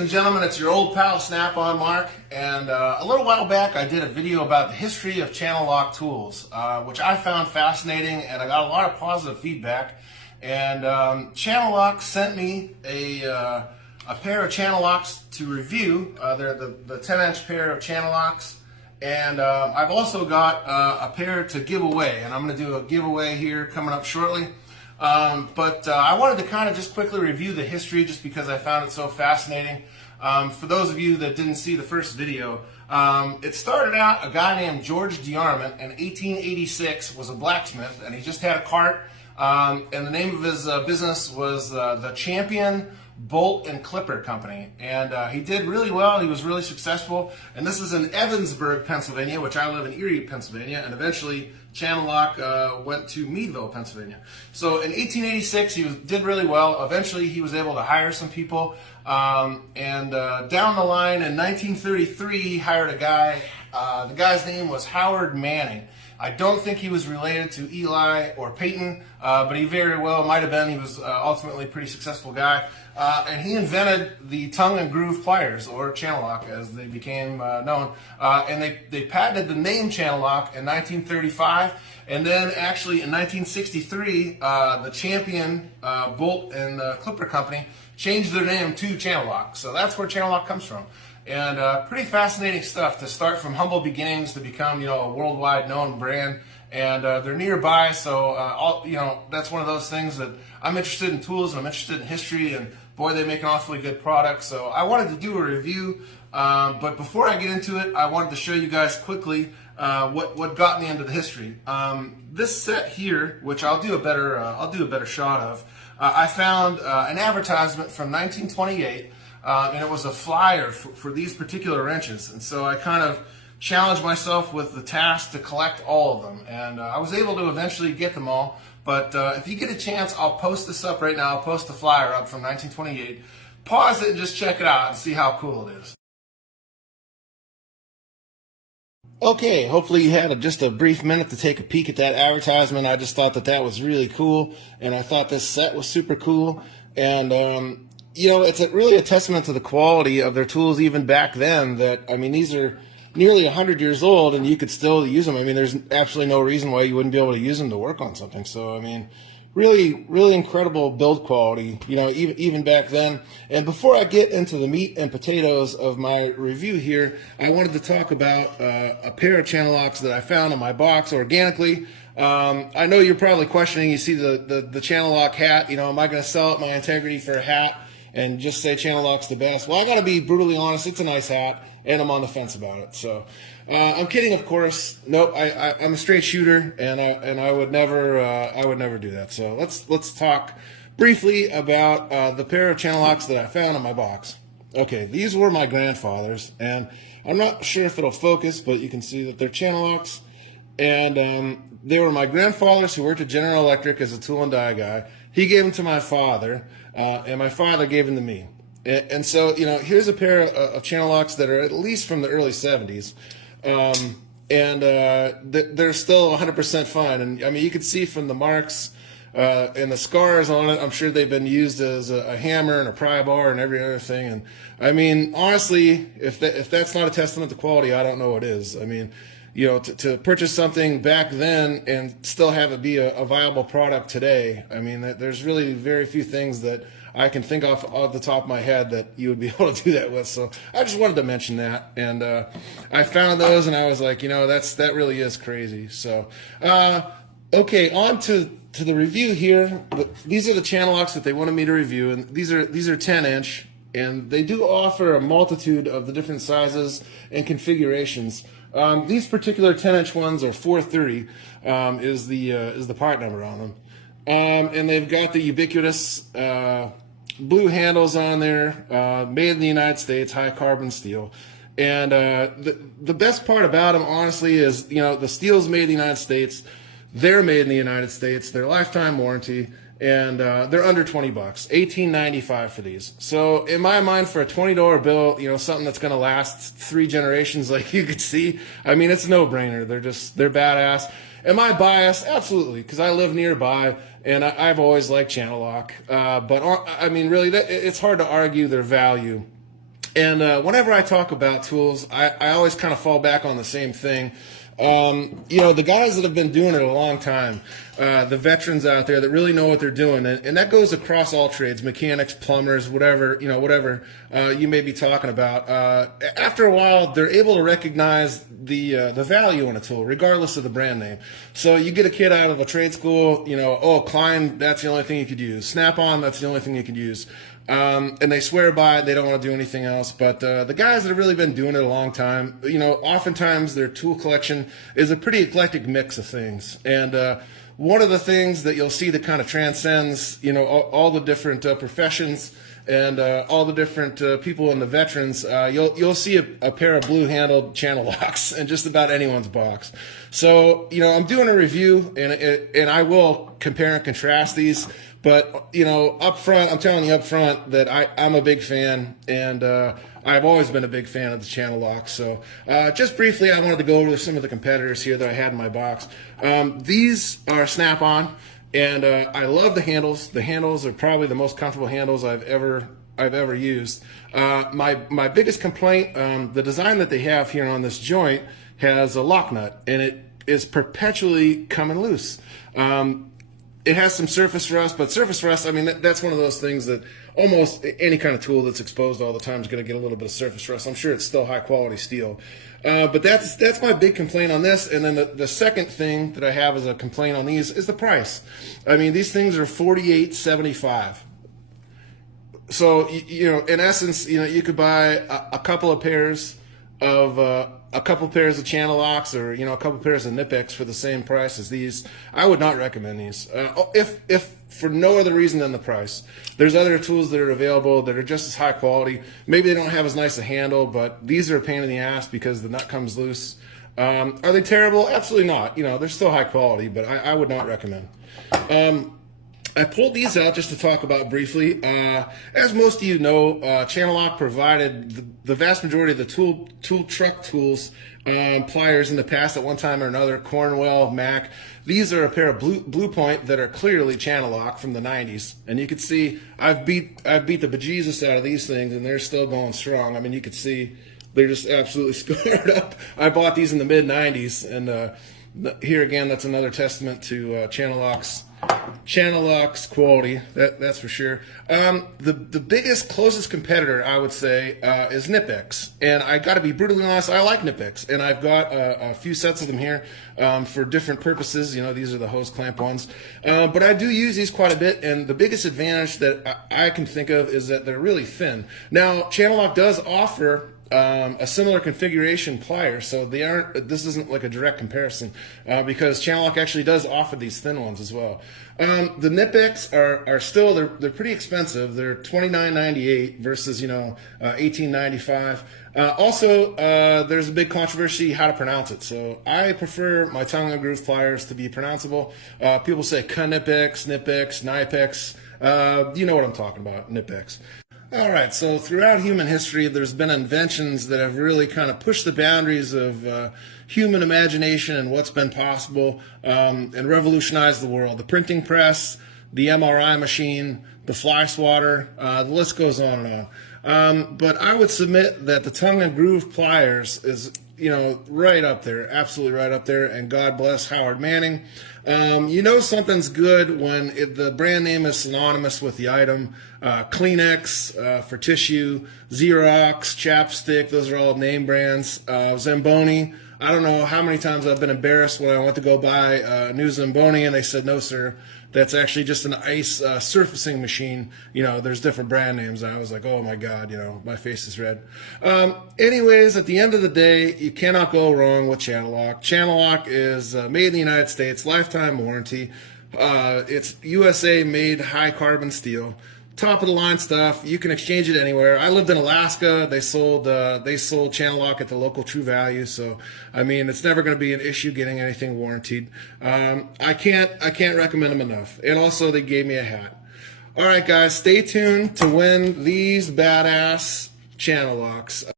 and gentlemen, it's your old pal Snap-on Mark, and a little while back I did a video about the history of Channellock tools, which I found fascinating, and I got a lot of positive feedback. And Channellock sent me a pair of Channellocks to review. They're the 10-inch pair of Channellocks, and I've also got a pair to give away, and I'm going to do a giveaway here coming up shortly. But I wanted to kind of just quickly review the history just because I found it so fascinating. For those of you that didn't see the first video, it started out, a guy named George DeArmond in 1886 was a blacksmith, and he just had a cart, and the name of his business was the Champion Bolt and Clipper Company, and he did really well. He was really successful, and this is in Evansburg, Pennsylvania, which I live in Erie, Pennsylvania, and eventually Channellock went to Meadville, Pennsylvania. So in 1886, he did really well. Eventually, he was able to hire some people, and down the line in 1933, he hired a guy. The guy's name was Howard Manning. I don't think he was related to Eli or Peyton, but he very well might have been. He was ultimately a pretty successful guy. And he invented the tongue and groove pliers, or Channellock as they became known. And they patented the name Channellock in 1935. And then actually in 1963, the Champion Bolt and Clipper Company changed their name to Channellock. So that's where Channellock comes from. And pretty fascinating stuff to start from humble beginnings to become, a worldwide known brand. And they're nearby, so that's one of those things that I'm interested in tools and I'm interested in history, and boy, they make an awfully good product. So I wanted to do a review, but before I get into it, I wanted to show you guys quickly what got me into the history. This set here, which I'll do a better shot of. I found an advertisement from 1928. And it was a flyer for these particular wrenches, and so I kind of challenged myself with the task to collect all of them, and I was able to eventually get them all. But if you get a chance, I'll post this up right now. I'll post the flyer up from 1928. Pause it and just check it out and see how cool it is. Okay, hopefully you had just a brief minute to take a peek at that advertisement. I just thought that was really cool, and I thought this set was super cool, and it's really a testament to the quality of their tools even back then. That, I mean, these are nearly 100 years old and you could still use them. I mean, there's absolutely no reason why you wouldn't be able to use them to work on something. So, I mean, really, really incredible build quality, even back then. And before I get into the meat and potatoes of my review here, I wanted to talk about a pair of Channellocks that I found in my box organically. I know you're probably questioning, you see the Channellock hat, am I going to sell it my integrity for a hat and just say Channellock's the best? Well, I got to be brutally honest. It's a nice hat, and I'm on the fence about it. So I'm kidding, of course. Nope, I'm a straight shooter, and I would never do that. So let's talk briefly about the pair of Channellocks that I found in my box. Okay, these were my grandfather's, and I'm not sure if it'll focus, but you can see that they're Channellocks, and they were my grandfather's, who worked at General Electric as a tool and die guy. He gave them to my father, and my father gave them to me. And so, here's a pair of Channellocks that are at least from the early 70s. And they're still 100% fine. And, I mean, you can see from the marks and the scars on it, I'm sure they've been used as a hammer and a pry bar and every other thing. And, I mean, honestly, if that's not a testament to quality, I don't know what is. I mean, to purchase something back then and still have it be a viable product today, I mean, there's really very few things that I can think off the top of my head that you would be able to do that with. So I just wanted to mention that. And I found those, and I was like, that really is crazy. So, okay, on to the review here. These are the Channellocks that they wanted me to review, and these are 10-inch, and they do offer a multitude of the different sizes and configurations. These particular 10-inch ones are 430 is the part number on them, and they've got the ubiquitous blue handles on there, made in the United States, high carbon steel. And the best part about them, honestly, is the steel's made in the United States, they're made in the United States, they're lifetime warranty, and they're under $20, $18.95 for these. So in my mind, for a $20 bill, something that's going to last 3 generations, like you could see, I mean, it's a no-brainer. They're badass. Am I biased? Absolutely, because I live nearby, and I've always liked Channellock. But I mean, really, it's hard to argue their value And whenever I talk about tools, I always kind of fall back on the same thing. You know, the guys that have been doing it a long time, the veterans out there that really know what they're doing, and that goes across all trades, mechanics, plumbers, whatever, you know, whatever you may be talking about. After a while, they're able to recognize the value in a tool, regardless of the brand name. So you get a kid out of a trade school, you know, oh, Klein, that's the only thing you could use. Snap-on, that's the only thing you could use. And they swear by it. They don't want to do anything else. But the guys that have really been doing it a long time, you know, oftentimes their tool collection is a pretty eclectic mix of things. And one of the things that you'll see that kind of transcends, you know, all the different professions and all the different people in the veterans, you'll see a pair of blue-handled Channellocks in just about anyone's box. So, you know, I'm doing a review, and I will compare and contrast these. But, you know, up front, I'm telling you up front that I'm a big fan, and I've always been a big fan of the Channellock. So just briefly, I wanted to go over some of the competitors here that I had in my box. These are Snap-on, and I love the handles. The handles are probably the most comfortable handles I've ever used. My biggest complaint, the design that they have here on this joint has a lock nut, and it is perpetually coming loose. It has some surface rust, but surface rust, I mean, that's one of those things that almost any kind of tool that's exposed all the time is going to get a little bit of surface rust. I'm sure it's still high quality steel. But that's my big complaint on this. And then the second thing that I have as a complaint on these is the price. I mean, these things are $48.75. So, you know, in essence, you know, you could buy a couple of pairs of Channellocks, or, you know, a couple pairs of Knipex for the same price as these. I would not recommend these, if for no other reason than the price. There's other tools that are available that are just as high quality. Maybe they don't have as nice a handle, but these are a pain in the ass because the nut comes loose. Are they terrible? Absolutely not. You know, they're still high quality, but I would not recommend. I pulled these out just to talk about briefly. As most of you know, Channellock provided the vast majority of the truck tools, pliers in the past at one time or another, Cornwell, Mac. These are a pair of Blue Point that are clearly Channellock from the 90s. And you can see I've beat the bejesus out of these things, and they're still going strong. I mean, you can see they're just absolutely squared up. I bought these in the mid-90s, and here again, that's another testament to Channellock's quality, that's for sure. The biggest, closest competitor, I would say, is Knipex. And I got to be brutally honest, I like Knipex. And I've got a few sets of them here for different purposes. You know, these are the hose clamp ones. But I do use these quite a bit. And the biggest advantage that I can think of is that they're really thin. Now, Channellock does offer a similar configuration pliers, so they aren't. This isn't like a direct comparison because Channellock actually does offer these thin ones as well. The Knipex are still they're pretty expensive. They're $29.98 versus, you know, $18.95. Also, there's a big controversy how to pronounce it. So I prefer my tongue and groove pliers to be pronounceable. People say Knipex, Nipex. You know what I'm talking about, Knipex. All right, so throughout human history, there's been inventions that have really kind of pushed the boundaries of human imagination and what's been possible, and revolutionized the world. The printing press, the MRI machine, the fly swatter, the list goes on and on. But I would submit that the tongue and groove pliers is, you know, right up there, absolutely right up there, and God bless Howard Manning. You know something's good when the brand name is synonymous with the item. Kleenex for tissue, Xerox, Chapstick, those are all name brands. Zamboni, I don't know how many times I've been embarrassed when I went to go buy a new Zamboni and they said, no, sir, that's actually just an ice surfacing machine. You know, there's different brand names. And I was like, oh my God, you know, my face is red. Anyways, at the end of the day, you cannot go wrong with Channellock. Channellock is made in the United States, lifetime warranty. It's USA made high carbon steel. Top of the line stuff. You can exchange it anywhere. I lived in Alaska. They sold Channellock at the local True Value. So I mean, it's never going to be an issue getting anything warranted. I can't recommend them enough. And also, they gave me a hat. All right, guys, stay tuned to win these badass Channellocks.